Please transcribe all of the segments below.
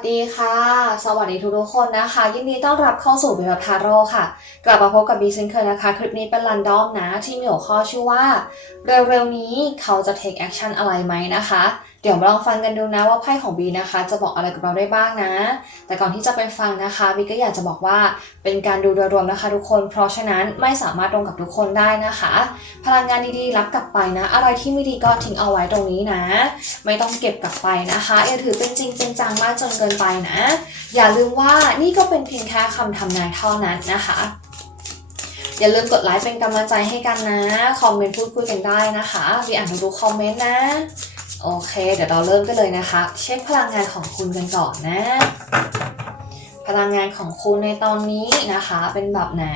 วัสดีค่ะ สวัสดีทุกทุกคนนะคะ ยินดีต้อนรับเข้าสู่เวลทาโร่ค่ะ กลับมาพบกับบีเซนเคยนะคะ คลิปนี้เป็นรันดอมนะ ที่มีหัวข้อชื่อว่า เร็วๆนี้เขาจะ take action อะไรไหมนะคะเดี๋ยวมาลองฟังกันดูนะว่าไพ่ของบีนะคะ จะบอกอะไรกับเราได้บ้างนะ แต่ก่อนที่จะไปฟังนะคะบีก็อยากจะบอกว่าเป็นการดูโดยรวมนะคะทุกคน เพราะฉะนั้นไม่สามารถตรงกับทุกคนได้นะคะ พลังงานดีๆรับกลับไปนะ อะไรที่ไม่ดีก็ทิ้งเอาไว้ตรงนี้นะ ไม่ต้องเก็บกลับไปนะคะอย่าถือเป็นจริงเป็นจังมากจนเกินไปนะ อย่าลืมว่านี่ก็เป็นเพียงแค่คำทำนายเท่านั้นนะคะอย่าลืมกดไลค์เป็นกำลังใจให้กันนะ คอมเมนต์พูดคุยกันได้นะคะบีอ่านทุกคอมเมนต์นะ โอเค เดี๋ยวเราเริ่มกันเลยนะคะ เช็คพลังงานของคุณกันก่อนนะ พลังงานของคุณในตอนนี้นะคะ เป็นแบบไหน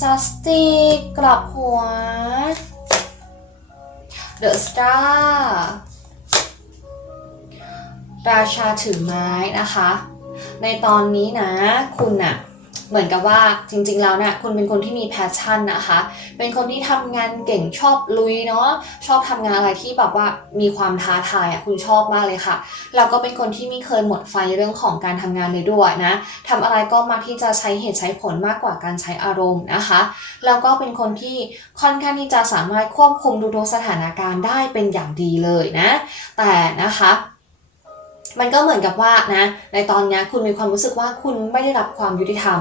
Justice กลับหัว The Star ราชาถือไม้นะคะ ในตอนนี้นะ คุณน่ะ เหมือนกับว่าจริงๆแล้วเนี่ยคุณเป็นคนที่มีแพชชั่นนะคะ เป็นคนที่ทำงานเก่งชอบลุยเนาะชอบทำงานอะไรที่แบบว่ามีความท้าทายอะคุณชอบมากเลยค่ะแล้วก็เป็นคนที่ไม่เคยหมดไฟเรื่องของการทำงานเลยด้วยนะทำอะไรก็มาที่จะใช้เหตุใช้ผลมากกว่าการใช้อารมณ์นะคะ แล้วก็เป็นคนที่ค่อนข้างที่จะสามารถควบคุมดูทุกสถานการณ์ได้เป็นอย่างดีเลยนะ แต่นะคะ มันก็เหมือนกับว่านะในตอนนี้คุณมีความรู้สึกว่าคุณไม่ได้รับความยุติธรรม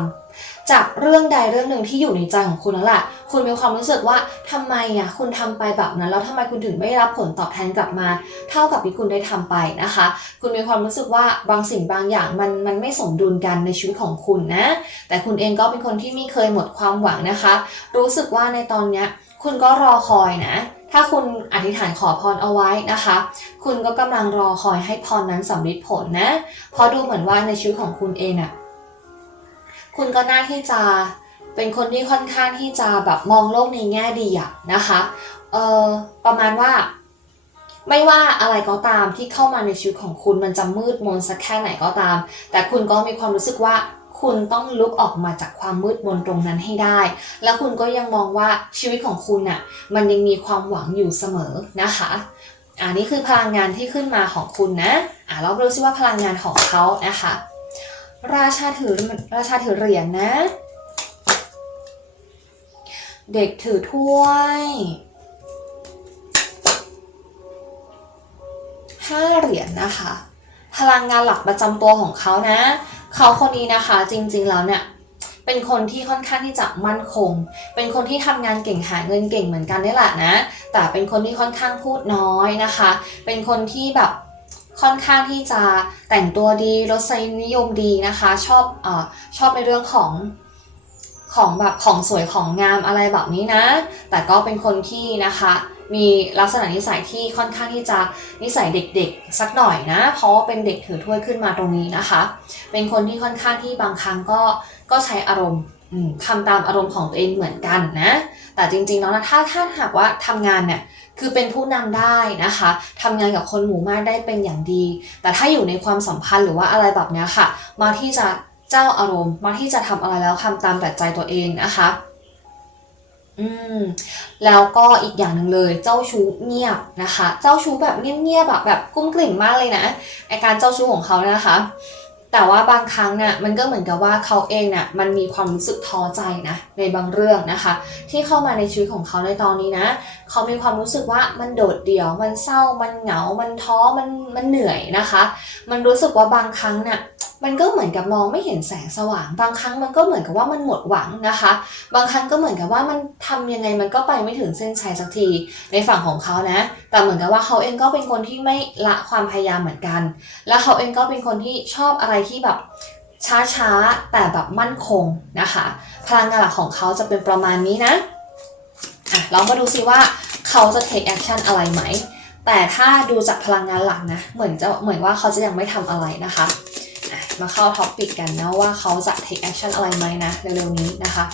จากเรื่องใดเรื่องหนึ่งที่อยู่ในใจของคุณนั่นแหละคุณมีความรู้สึกว่าทำไมอะคุณทำไปแบบนั้นแล้วทำไมคุณถึงไม่ได้รับผลตอบแทนกลับมา เท่ากับที่คุณได้ทำไปนะคะ คุณมีความรู้สึกว่าบางสิ่งบางอย่างมันมันไม่สมดุลกันในชีวิตของคุณนะ แต่คุณเองก็เป็นคนที่ไม่เคยหมดความหวังนะคะ รู้สึกว่าในตอนนี้คุณก็รอคอยนะ ถ้าคุณอธิษฐานขอพรเอาไว้นะคะ คุณก็กำลังรอคอยให้พรนั้นสำเร็จผลนะเพราะดูเหมือนว่าในชีวิตของคุณเองอะคุณก็น่าที่จะเป็นคนที่ค่อนข้างที่จะแบบมองโลกในแง่ดีอะนะคะเออประมาณว่า ไม่ว่าอะไรก็ตามที่เข้ามาในชีวิตของคุณมันจะมืดมนสักแค่ไหนก็ตาม แต่คุณก็มีความรู้สึกว่า คุณต้องลุกออกมาจากความมืดมนตรงนั้นให้ได้ แล้วคุณก็ยังมองว่าชีวิตของคุณน่ะมันยังมีความหวังอยู่เสมอนะคะอันนี้คือพลังงานที่ขึ้นมาของคุณนะอะเราดูซิว่าพลังงานของเขานะคะ ราชาถือราชาถือเหรียญนะเด็กถือถ้วยห้าเหรียญนะคะ พลังงานหลักประจำตัวของเขานะ เขาคนนี้นะคะจริงๆแล้วเนี่ยเป็นคนที่ค่อนข้างที่จะมั่นคง เป็นคนที่ทำงานเก่งหาเงินเก่งเหมือนกันนี่แหละนะ แต่เป็นคนที่ค่อนข้างพูดน้อยนะคะ เป็นคนที่แบบค่อนข้างที่จะแต่งตัวดีรสนิยมดีนะคะ ชอบอชอบในเรื่องของของแบบของสวยของงามอะไรแบบนี้นะ แต่ก็เป็นคนที่นะคะมีลักษณะนิสัยที่ค่อนข้างที่จะนิสัยเด็กๆ สักหน่อยนะ เพราะว่าเป็นเด็กถือถ้วยขึ้นมาตรงนี้นะคะ เป็นคนที่ค่อนข้างที่บางครั้งก็ก็ใช้อารมณ์อืมทำตามอารมณ์ของตัวเองเหมือนกันนะ แต่จริงๆแล้วนะถ้าถ้าหากว่าทำงานเนี่ยคือเป็นผู้นำได้นะคะทำงานกับคนหมู่มากได้เป็นอย่างดี แต่ถ้าอยู่ในความสัมพันธ์หรือว่าอะไรแบบนี้ค่ะ มาที่จะเจ้าอารมณ์ มาที่จะทำอะไรแล้วทำตามแต่ใจตัวเองนะคะ อืมแล้วก็อีกอย่างหนึ่งเลยเจ้าชู้เงียบนะคะ เจ้าชู้แบบเงียบๆแบบแบบกุ้มกลิ่มมากเลยนะไอการเจ้าชู้ของเขานะคะ แต่ว่าบางครั้งเนี่ยมันก็เหมือนกับว่าเขาเองเนี่ยมันมีความรู้สึกท้อใจนะในบางเรื่องนะคะ ที่เข้ามาในชีวิตของเขาในตอนนี้นะ เขามีความรู้สึกว่ามันโดดเดี่ยว มันเศร้า มันเหงา มันท้อ มัน มันเหนื่อยนะคะ มันรู้สึกว่าบางครั้งเนี่ยมันก็เหมือนกับมองไม่เห็นแสงสว่าง บางครั้งมันก็เหมือนกับว่ามันหมดหวังนะคะ บางครั้งก็เหมือนกับว่ามันทำยังไงมันก็ไปไม่ถึงเส้นชัยสักที ในฝั่งของเขานะ แต่เหมือนกับว่าเขาเองก็เป็นคนที่ไม่ละความพยายามเหมือนกัน แล้วเขาเองก็เป็นคนที่ชอบอะไรที่แบบช้าๆ แต่แบบมั่นคงนะคะ พลังงานหลักของเขาจะเป็นประมาณนี้นะ อะลองมาดูซิว่าเขาจะ take action อะไรไหม แต่ถ้าดูจากพลังงานหลักนะ เหมือนจะเหมือนว่าเขาจะยังไม่ทำอะไรนะคะะมาเข้าท็อปปิกกันนะว่าเขาจะ take action อะไรไหมนะเร็วๆนี้นะคะ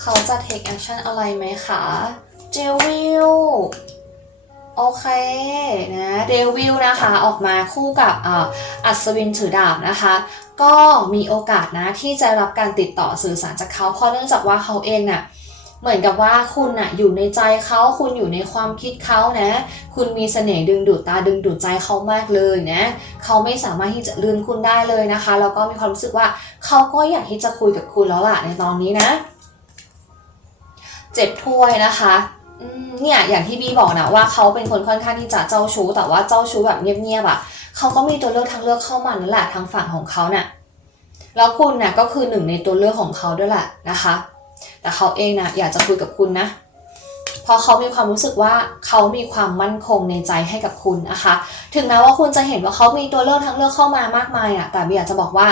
เขาจะ take action อะไรไหมคะเจวิลโอเคนะเดวิลนะคะออกมาคู่กับอัศวินถือดาบนะคะ ก็มีโอกาสนะที่จะรับการติดต่อสื่อสารจากเขา เพราะเนื่องจากว่าเขาเองน่ะเหมือนกับว่าคุณน่ะอยู่ในใจเขาคุณอยู่ในความคิดเขานะ คุณมีเสน่ห์ดึงดูดตาดึงดูดใจเขามากเลยนะเขาไม่สามารถที่จะลืมคุณได้เลยนะคะแล้วก็มีความรู้สึกว่าเขาก็อยากที่จะคุยกับคุณแล้วล่ะในตอนนี้นะเจ็ดถ้วยนะคะเนี่ยอย่างที่บีบอกนะว่าเขาเป็นคนค่อนข้างที่จะเจ้าชู้แต่ว่าเจ้าชู้แบบเงียบๆอะ่ะ เขาก็มีตัวเลือกทางเลือกเข้ามานั่นแหละทางฝั่งของเขาเนี่ยแล้วคุณน่ะก็คือหนึ่งในตัวเลือกของเขาด้วยแหละนะคะ แต่เขาเองนะอยากจะคุยกับคุณนะเพราะเขามีความรู้สึกว่าเขามีความมั่นคงในใจให้กับคุณนะคะ ถึงแม้ว่าคุณจะเห็นว่าเขามีตัวเลือกทั้งเลือกเข้ามามากมายอะแต่เบียอยากจะบอกว่า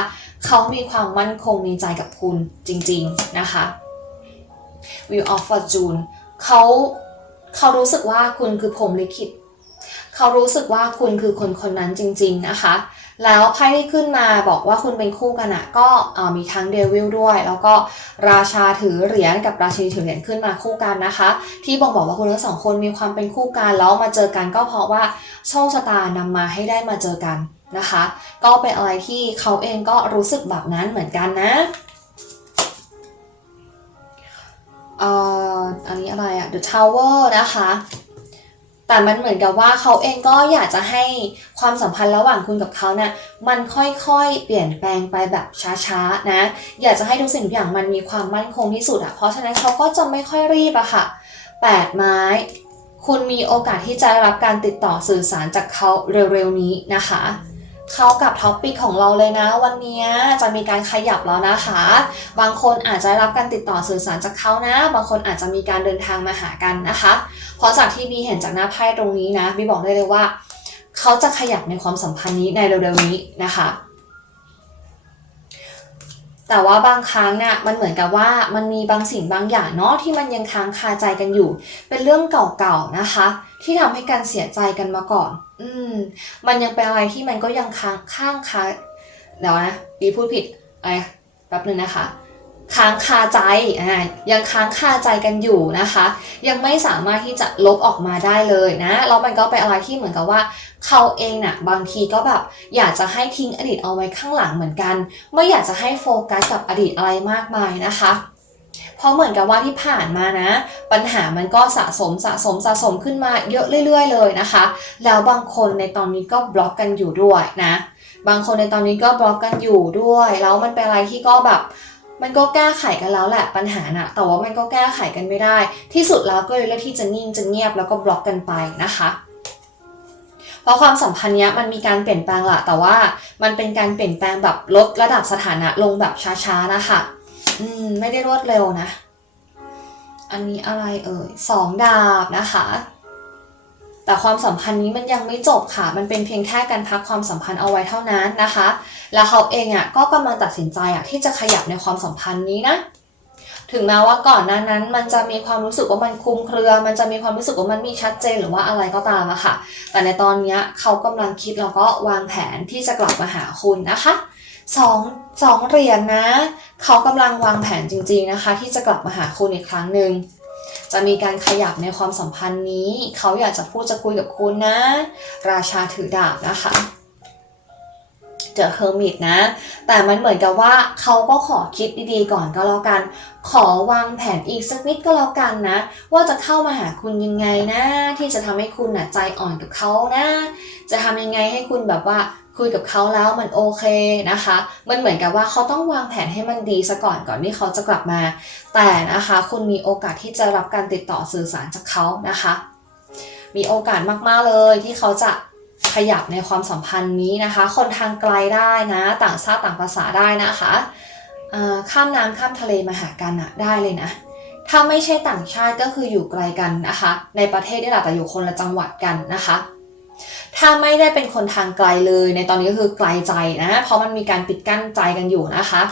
เขามีความมั่นคงในใจกับคุณจริงๆนะคะ Wheel of Fortune เขาเขารู้สึกว่าคุณคือพรหมลิขิต เขารู้สึกว่าคุณคือคนคนนั้นจริง ๆนะคะ แล้วไพ่ที่ขึ้นมาบอกว่าคุณเป็นคู่กันอะก็มีทั้งเดวิลด้วย แล้วก็ราชาถือเหรียญกับราชินีถือเหรียญขึ้นมาคู่กันนะคะ ที่บ่งบอกว่าคุณทั้งสองคนมีความเป็นคู่กันแล้วมาเจอกันก็เพราะว่าโชคชะตานำมาให้ได้มาเจอกันนะคะ ก็เป็นอะไรที่เขาเองก็รู้สึกแบบนั้นเหมือนกันนะอ่ออันนี้อะไรอะ The Tower นะคะ แต่มันเหมือนกับว่าเขาเองก็อยากจะให้ความสัมพันธ์ระหว่างคุณกับเขาเนี่ยมันค่อยๆ เปลี่ยนแปลงไปแบบช้าๆนะ อยากจะให้ทุกสิ่งทุกอย่างมันมีความมั่นคงที่สุดอะเพราะฉะนั้นเขาก็จะไม่ค่อยรีบอะค่ะแปดไม้ คุณมีโอกาสที่จะรับการติดต่อสื่อสารจากเขาเร็วๆนี้นะคะ เข้ากับท็อปปิกของเราเลยนะ วันนี้จะมีการขยับแล้วนะคะ บางคนอาจจะรับการติดต่อสื่อสารจากเขานะ บางคนอาจจะมีการเดินทางมาหากันนะคะเพราะจากที่บีเห็นจากหน้าไพ่ตรงนี้นะบีบอกได้เลยว่า เขาจะขยับในความสัมพันธ์นี้ในเร็วๆนี้นะคะ แต่ว่าบางครั้งเนี่ยมันเหมือนกับว่ามันมีบางสิ่งบางอย่างเนาะที่มันยังค้างคาใจกันอยู่ เป็นเรื่องเก่าๆนะคะ ที่ทำให้การเสียใจกันมาก่อน อืม มันยังเป็นอะไรที่มันก็ยังค้างข้างคาเดี๋ยวนะบีพูดผิดอะไรแป๊บนึงนะคะ ค้างคาใจอ่ายังค้างคาใจกันอยู่นะคะ ยังไม่สามารถที่จะลบออกมาได้เลยนะแล้วมันก็เป็นอะไรที่เหมือนกับว่า เขาเองน่ะบางทีก็แบบอยากจะให้ทิ้งอดีตเอาไว้ข้างหลังเหมือนกัน ไม่อยากจะให้โฟกัสกับอดีตอะไรมากมายนะคะเพราะเหมือนกับว่าที่ผ่านมานะ ปัญหามันก็สะสมสะสมสะสมขึ้นมาเยอะเรื่อย ๆ เลยนะคะ แล้วบางคนในตอนนี้ก็บล็อกกันอยู่ด้วยนะ บางคนในตอนนี้ก็บล็อกกันอยู่ด้วย แล้วมันเป็นอะไรที่ก็แบบ มันก็แก้ไขกันแล้วแหละปัญหาน่ะแต่ว่ามันก็แก้ไขกันไม่ได้ ที่สุดแล้วก็เลยเลือกที่จะนิ่งจะเงียบแล้วก็บล็อกกันไปนะคะ เพราะความสัมพันธ์เนี้ยมันมีการเปลี่ยนแปลงแหละแต่ว่ามันเป็นการเปลี่ยนแปลงแบบลดระดับสถานะลงแบบช้าๆนะคะอืมไม่ได้รวดเร็วนะ อันนี้อะไรเอ่ยสองดาบนะคะ แต่ความสัมพันธ์นี้มันยังไม่จบค่ะ มันเป็นเพียงแค่การพักความสัมพันธ์เอาไว้เท่านั้นนะคะ แล้วเขาเองอะก็กำลังตัดสินใจอะที่จะขยับในความสัมพันธ์นี้นะ ถึงแม้ว่าก่อนหน้านั้น มันจะมีความรู้สึกว่ามันคุมเครือ มันจะมีความรู้สึกว่ามันมีชัดเจนหรือว่าอะไรก็ตามอะค่ะ แต่ในตอนนี้เขากำลังคิดแล้วก็วางแผนที่จะกลับมาหาคุณนะคะสองสองเหรียญนะเขากำลังวางแผนจริง ๆนะคะ ที่จะกลับมาหาคุณอีกครั้งหนึ่งจะมีการขยับในความสัมพันธ์นี้ เขาอยากจะพูดจะคุยกับคุณนะ ราชาถือดาบนะคะ เจอเฮอร์มิตนะ แต่มันเหมือนกับว่าเขาก็ขอคิดดีๆก่อนก็แล้วกัน ขอวางแผนอีกสักนิดก็แล้วกันนะ ว่าจะเข้ามาหาคุณยังไงนะ ที่จะทำให้คุณน่ะใจอ่อนกับเขานะ จะทำยังไงให้คุณแบบว่าคุยกับเขาแล้วมันโอเคนะคะ มันเหมือนกับว่าเขาต้องวางแผนให้มันดีซะก่อนก่อนที่เขาจะกลับมา แต่นะคะคุณมีโอกาสที่จะรับการติดต่อสื่อสารจากเขานะคะ มีโอกาสมากๆเลยที่เขาจะ ขยับในความสัมพันธ์นี้นะคะ คนทางไกลได้นะ ต่างชาติต่างภาษาได้นะคะข้ามน้ำข้ามทะเลมาหากันอะได้เลยนะถ้าไม่ใช่ต่างชาติก็คืออยู่ไกลกันนะคะ ในประเทศนี่แหละแต่อยู่คนละจังหวัดกันนะคะ ถ้าไม่ได้เป็นคนทางไกลเลยในตอนนี้ก็คือไกลใจนะ เพราะมันมีการปิดกั้นใจกันอยู่นะคะ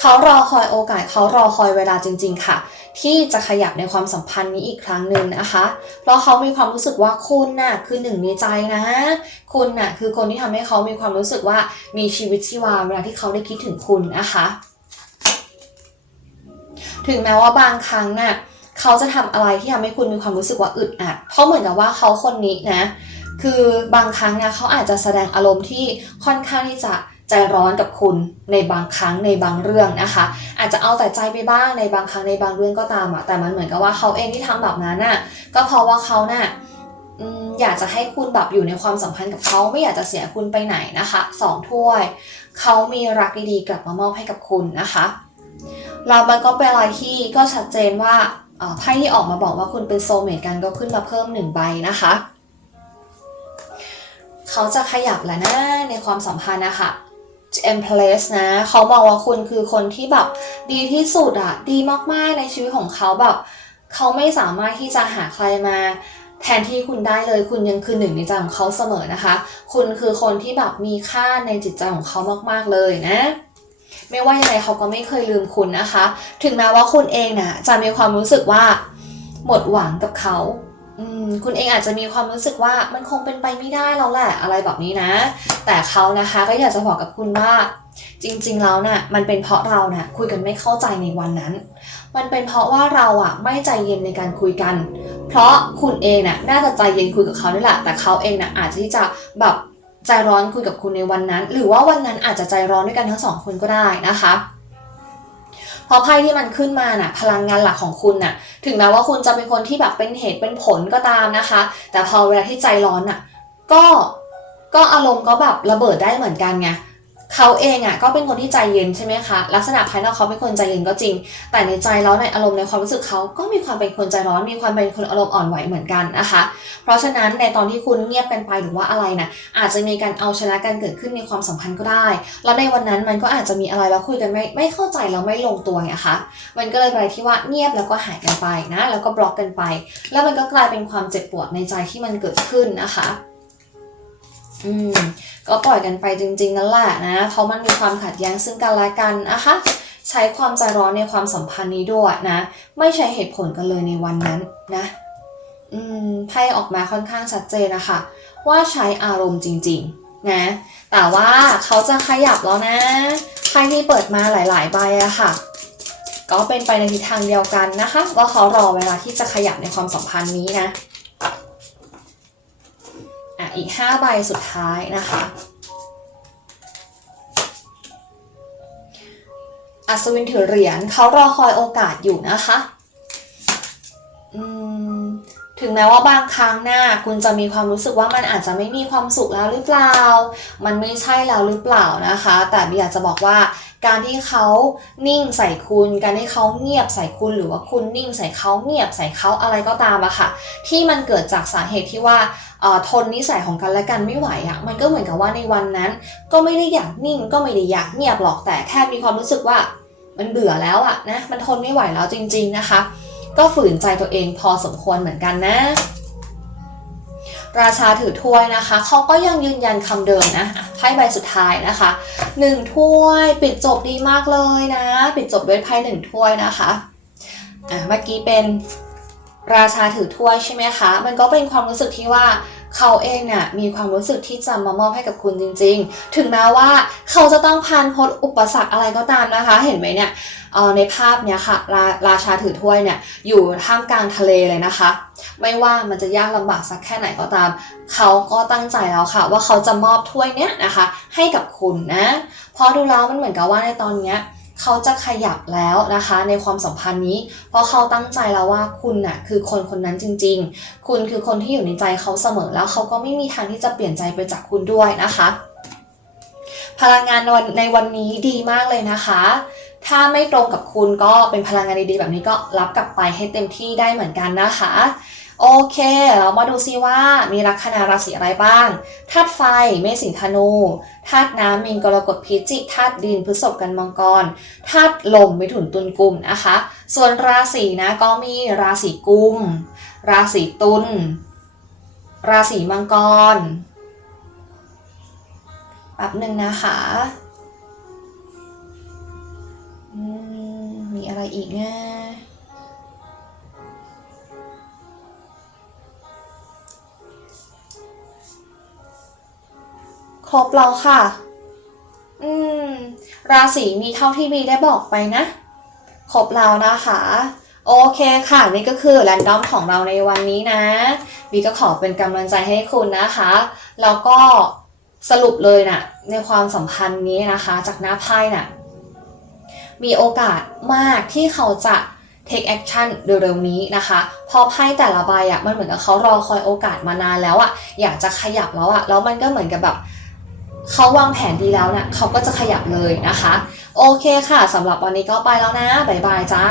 เขารอคอยโอกาสเขารอคอยเวลาจริง ๆ ค่ะ ที่จะขยับในความสัมพันธ์นี้อีกครั้งหนึ่งนะคะ เพราะเขามีความรู้สึกว่าคุณน่ะคือหนึ่งในใจนะ คุณน่ะคือคนที่ทำให้เขามีความรู้สึกว่ามีชีวิตชีวาเวลาที่เขาได้คิดถึงคุณนะคะ ถึงแม้ว่าบางครั้งน่ะเขาจะทำอะไรที่ทำให้คุณมีความรู้สึกว่าอึดอัด เพราะเหมือนกับว่าเขาคนนี้นะ คือบางครั้งนี่ยเขาอาจจะแสดงอารมณ์ที่ค่อนข้างที่จะ ใจร้อนกับคุณในบางครั้งในบางเรื่องนะคะ อาจจะเอาแต่ใจไปบ้างในบางครั้งในบางเรื่องก็ตามอะแต่มันเหมือนกับว่าเขาเองที่ทำแบบนั้นน่ะก็เพราะว่าเขาน่ะอยากจะให้คุณแบบอยู่ในความสัมพันธ์กับเขาไม่อยากจะเสียคุณไปไหนนะคะสองถ้วยเขามีรักดีๆกลับมามอบให้กับคุณนะคะแล้วมันก็เป็นอะไรที่ก็ชัดเจนว่าไพ่ที่ออกมาบอกว่าคุณเป็นโซเมตกันก็ขึ้นมาเพิ่มหนึ่งใบนะคะ เขาจะขยับแล้วนะในความสัมพันธ์นะคะ em p l a c e นะ เขามองว่าคุณคือคนที่แบบดีที่สุดอะดีมากๆในชีวิตของเขาแบบเขาไม่สามารถที่จะหาใครมาแทนที่คุณได้เลยคุณยังคือหนึ่งในใจของเขาเสมอนะคะ คุณคือคนที่แบบมีค่าในจิตใจของเขามากๆเลยนะ ไม่ว่ายังไงเขาก็ไม่เคยลืมคุณนะคะ ถึงแม้ว่าคุณเองนะจะมีความรู้สึกว่า หมดหวังกับเขา คุณเองอาจจะมีความรู้สึกว่ามันคงเป็นไปไม่ได้แล้วแหละอะไรแบบนี้นะ แต่เขานะคะก็อยากจะบอกกับคุณว่า จริงๆแล้วนะ่ะมันเป็นเพราะเรานะ่ะคุยกันไม่เข้าใจในวันนั้น มันเป็นเพราะว่าเราอะไม่ใจเย็นในการคุยกัน เพราะคุณเองน่ะน่าจะใจเย็นคุยกับเขานี่แหละแต่เขาเองน่ะอาจจะที่จะแบบใจร้อนคุยกับคุณในวันนั้น หรือว่าวันนั้นอาจจะใจร้อนด้วยกันทั้งสองคนก็ได้นะคะ เพราะไพ่ที่มันขึ้นมาน่ะ พลังงานหลักของคุณน่ะ ถึงแม้ว่าคุณจะเป็นคนที่แบบเป็นเหตุเป็นผลก็ตามนะคะ แต่พอเวลาที่ใจร้อนน่ะ ก็ก็อารมณ์ก็แบบระเบิดได้เหมือนกันไง เขาเองอะก็เป็นคนที่ใจเย็นใช่ไหมคะลักษณะภายนอกเขาเป็นคนใจเย็นก็จริง แต่ในใจแล้วในอารมณ์ในความรู้สึกเขาก็มีความเป็นคนใจร้อน มีความเป็นคนอารมณ์อ่อนไหวเหมือนกันนะคะ เพราะฉะนั้นในตอนที่คุณเงียบกันไปหรือว่าอะไรนะอาจจะมีการเอาชนะกันเกิดขึ้นในความสัมพันธ์ก็ได้ แล้วในวันนั้นมันก็อาจจะมีอะไรแล้วคุยกันไม่ไม่เข้าใจแล้วไม่ลงตัวไงคะมันก็เลยไปที่ว่าเงียบแล้วก็หายกันไปนะแล้วก็บล็อกกันไป แล้วมันก็กลายเป็นความเจ็บปวดในใจที่มันเกิดขึ้นนะคะ อืมก็ปล่อยกันไปจริงๆนั่นแหละนะ เพราะมันมีความขัดแย้งซึ่งกันและกันนะคะใช้ความใจร้อนในความสัมพันธ์นี้ด้วยนะ ไม่ใช้เหตุผลกันเลยในวันนั้นนะ อืมไพ่ออกมาค่อนข้างชัดเจนนะคะว่าใช้อารมณ์จริง ๆ นะ แต่ว่าเขาจะขยับแล้วนะไพ่ที่เปิดมาหลาย ๆ ใบอะค่ะ ก็เป็นไปในทิศทางเดียวกันนะคะ ว่าเขารอเวลาที่จะขยับในความสัมพันธ์นี้นะ อีก 5 ใบสุดท้ายนะคะ อัศวินถือเหรียญเขารอคอยโอกาสอยู่นะคะอืมถึงแม้ว่าบางครั้งหน้าคุณจะมีความรู้สึกว่ามันอาจจะไม่มีความสุขแล้วหรือเปล่า มันไม่ใช่แล้วหรือเปล่านะคะ แต่บีอยากจะบอกว่าการที่เขานิ่งใส่คุณ การที่เขาเงียบใส่คุณ หรือว่าคุณนิ่งใส่เขาเงียบใส่เขาอะไรก็ตามอะค่ะ ที่มันเกิดจากสาเหตุที่ว่า ทนนิสัยของกันและกันไม่ไหวอะมันก็เหมือนกับว่าในวันนั้น ก็ไม่ได้อยากนิ่งก็ไม่ได้อยากเงียบหรอกแต่แค่มีความรู้สึกว่ามันเบื่อแล้วอะนะมันทนไม่ไหวแล้วจริง ๆนะคะ ก็ฝืนใจตัวเองพอสมควรเหมือนกันนะ ราชาถือถ้วยนะคะเขาก็ยังยืนยันคำเดิมนะอะไพ่ใบสุดท้ายนะคะหนึ่งถ้วยปิดจบดีมากเลยนะ ปิดจบด้วยไพ่หนึ่งถ้วยนะคะอะเมื่อกี้เป็น ราชาถือถ้วยใช่ไหมคะ มันก็เป็นความรู้สึกที่ว่าเขาเองเนี่ยมีความรู้สึกที่จะมามอบให้กับคุณจริง ๆ ถึงแม้ว่าเขาจะต้องผ่านพ้นอุปสรรคอะไรก็ตามนะคะ เห็นไหมเนี่ยเออในภาพเนี้ยค่ะราราชาถือถ้วยเนี่ยอยู่ท่ามกลางทะเลเลยนะคะ ไม่ว่ามันจะยากลำบากสักแค่ไหนก็ตาม เขาก็ตั้งใจแล้วค่ะ ว่าเขาจะมอบถ้วยเนี้ยนะคะ ให้กับคุณนะเพราะดูแล้วมันเหมือนกับว่าในตอนเนี้ย เขาจะขยับแล้วนะคะในความสัมพันธ์นี้ เพราะเขาตั้งใจแล้วว่าคุณน่ะคือคนคนนั้นจริง ๆ คุณคือคนที่อยู่ในใจเขาเสมอแล้วเขาก็ไม่มีทางที่จะเปลี่ยนใจไปจากคุณด้วยนะคะ พลังงานในวันในวันนี้ดีมากเลยนะคะ ถ้าไม่ตรงกับคุณก็เป็นพลังงานดีๆแบบนี้ก็รับกลับไปให้เต็มที่ได้เหมือนกันนะคะ โอเค เรามาดูซิว่ามีลัคนาราศีอะไรบ้างธาตุไฟเมษสิงธนูธาตุน้ำมีนกรกฎพิจิกธาตุดินพฤษภกันมังกรธาตุลมมิถุนตุลกุมนะคะ ส่วนราศีนะก็มีราศีกุม ราศีตุลราศีมังกรแป๊บหนึ่งนะคะมีอะไรอีกเนะ ครบแล้วค่ะ อืม ราศีมีเท่าที่บีได้บอกไปนะ ครบแล้วนะคะ โอเคค่ะ นี่ก็คือแรนดอมของเราในวันนี้นะบีก็ขอเป็นกำลังใจให้คุณนะคะ แล้วก็สรุปเลยนะ่ะ ในความสัมพันธ์นี้นะคะ จากหน้าไพ่น่ะ มีโอกาสมากที่เขาจะ take action เร็วๆนี้นะคะพอไพ่แต่ละใบอะ่ะมันเหมือนกับเขารอคอยโอกาสมานานแล้วอะ่ะอยากจะขยับแล้วอะ่ะแล้วมันก็เหมือนกับแบบ เขาวางแผนดีแล้วนะ่ะเขาก็จะขยับเลยนะคะ โอเคค่ะสำหรับวันนี้ก็ไปแล้วนะ บ๊ายบายจ้า